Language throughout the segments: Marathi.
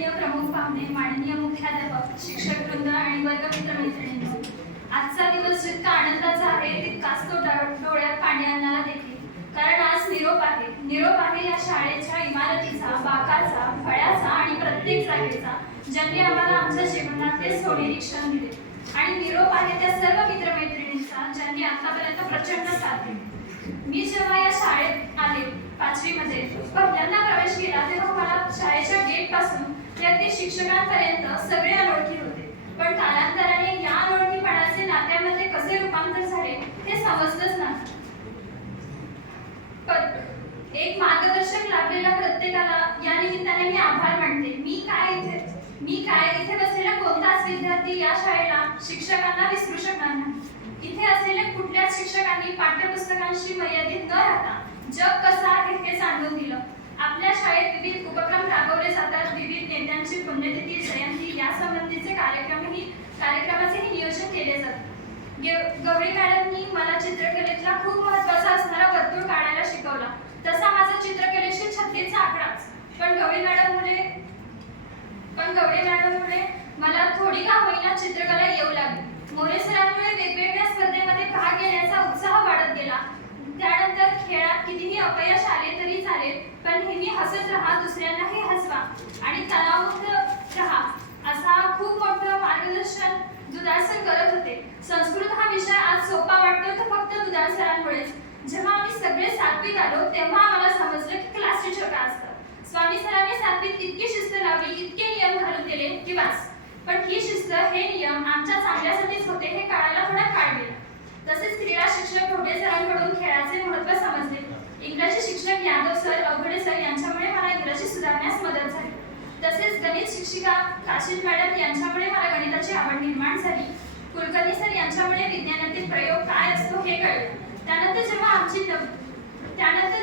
आदरणीय प्रमुख पाहुणे, माननीय मुख्याध्यापक, शिक्षक वृंद आणि वर्गमित्र मैत्रिणींनो, आजचा दिवस जितका आनंदाचा आहे तितकाच तो डोळ्यात पाणी आणणारा देखील. कारण आज निरोप आहे. निरोप आहे या शाळेच्या इमारतीचा, बाकाचा, फळ्याचा आणि प्रत्येक जागेचा, ज्यांनी आम्हाला आमच्या जीवनातले सोनेरी क्षण दिले. आणि निरोप आहे त्या सर्व मित्रमैत्रिणींचा, ज्यांनी आतापर्यंत प्रचंड साथ दिली. मी जेव्हा या शाळेत आले 5वी मध्ये पहिल्यांदा प्रवेश केला, तेव्हा मला शाळेच्या गेट पासून ते अगदी शिक्षकांपर्यंत सगळे अनोळखी होते. पण कालांतराने या अनोळखीपणाचे नात्यामध्ये कसे रूपांतर झाले हे समजलंच नाही. पण एक मार्गदर्शक लाभलेल्या प्रत्येकाला या निमित्ताने मी आभार मानते. मी काय इथे बसलेला कोणताच विद्यार्थी या शाळेला, शिक्षकांना विसरू शकणार नाही. इथे असलेल्या कुठल्याच शिक्षकांनी पाठ्यपुस्तकांशी मर्यादित न राहता जग कसं आहे हे सांगून दिलं. आपल्या शाळेत विविध उपक्रम राबवले जातात. विविध नेत्यांची पुण्यतिथी, जयंती यासंबंधीचे कार्यक्रमाचेही नियोजन केले जाते. गवळी मॅडमनी मला चित्रकलेतला खूप महत्त्वाचा असणारा वर्तुळ काढायला शिकवला. तसा माझा चित्रकलेशी 36चा आकडाच. पण गवळी मॅडममुळे मला थोडी का होईना चित्रकला येऊ लागली. मोरे सरांमुळे वेगवेगळ्या स्पर्धेमध्ये भाग घेण्याचा उत्साह वाढत गेला. त्यानंतर खेळात कितीही अपयश आले तरी चालेल, पण नेहमी हसत राहा, दुसऱ्यांनाही हसवा आणि तणावमुक्त राहा, असा खूप मोठं मार्गदर्शन दुधाळ सर करत होते. संस्कृत हा विषय आज सोपा वाटतो तो फक्त दुधाळ सरांमुळेच. जेव्हा आम्ही सगळे 7वीत आलो तेव्हा आम्हाला समजलं की क्लास टीचर का असतात. स्वामी सरांनी 7वीत इतकी शिस्त लावली, इतके नियम घालून दिले की बस. पण ही शिस्त, हे नियम आमच्या चांगल्यासाठीच होते हे कळायला थोडा काळ गेला. तसेच क्रीडा शिक्षक ढोटे सरांकडून खेळाचे महत्त्व समजले. इंग्रजी शिक्षक यादव सर, अवघडे सर यांच्यामुळे मला इंग्रजी सुधारण्यास मदत झाली. तसेच गणित शिक्षिका काशीद मॅडम यांच्यामुळे मला गणिताची आवड निर्माण झाली. कुलकर्णी सर यांच्यामुळे विज्ञानातील प्रयोग काय असतो हे कळले. त्यानंतर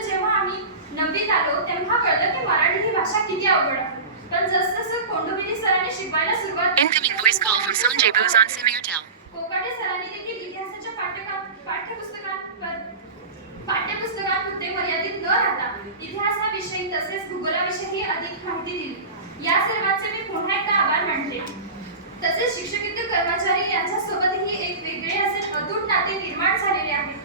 जेव्हा आम्ही 9वीत आलो तेव्हा कळलं की मराठी ही भाषा किती अवघड आहे. पण जसजसं कोंडोबिली सरांनी शिकवायला सुरुवात Incoming voice call from Sanjay Bose on SIM Airtel. Kokate सरांनी देखील इतिहासाच्या पाठ्यपुस्तकांपुरते मर्यादित न राहता इतिहासाविषयी तसेच भूगोलाविषयी अधिक माहिती दिली. या सर्वांचे मी पुन्हा एकदा आभार मानते. तसेच शिक्षकेतर कर्मचारी यांच्यासोबतही एक वेगळे असे अतूट नाते निर्माण झालेले आहे.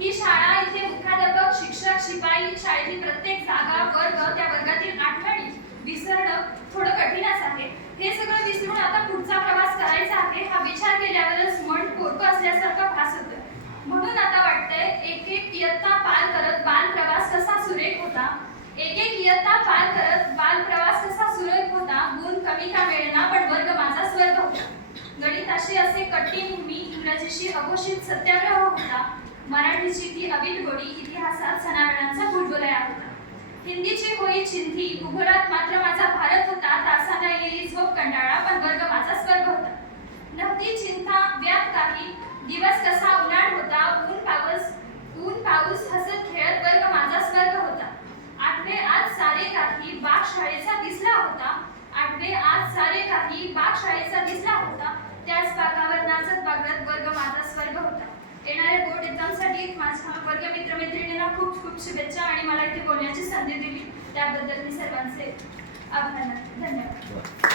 ही शाळा, इथे मुख्याध्यापक, शिक्षक, शिपाई, शाळेतील प्रत्येक जागा, वर्ग, त्या वर्गातील आठवणी विसरणं थोडं कठीणच आहे. हे सगळं विसरून आता पुढचा प्रवास करायचा आहे हा विचार केल्यावरच मन पोरकं असल्यासारखं भास होतं. म्हणून आता वाटतंय एक इयत्ता पार करत बाल प्रवास कसा सुरेख होता. गुण कमी का मिळेना, पण वर्ग माझा स्वर्ग होता. गणिताशी असे कठीण नेहमी, इंग्रजीशी अघोषित सत्याग्रह होता. मराठीची ती अविट गोडी, इतिहासात सनातनाचा बुलबुलया होता. हिंदीची होई चिंधी, भूगोलात मात्र माझा भारत होता. तासाना येई झोप कंटाळा, पण वर्ग माझा स्वर्ग होता. नव्हती चिंता व्याप काही, दिवस कसा उन्हाळ होता. ऊन पाऊस हसत खेळत वर्ग माझा स्वर्ग होता. आठवे आज सारे काही बाग शाळेचा दिसला होता. त्याच बागावर नाचत बागत वर्ग माझा स्वर्ग होता. येणाऱ्या बोर्ड एक्झामसाठी माझ्या वर्ग मित्रमैत्रिणींना खूप खूप शुभेच्छा आणि मला इथे बोलण्याची संधी दिली त्याबद्दल मी सर्वांचे आभार मानते. धन्यवाद.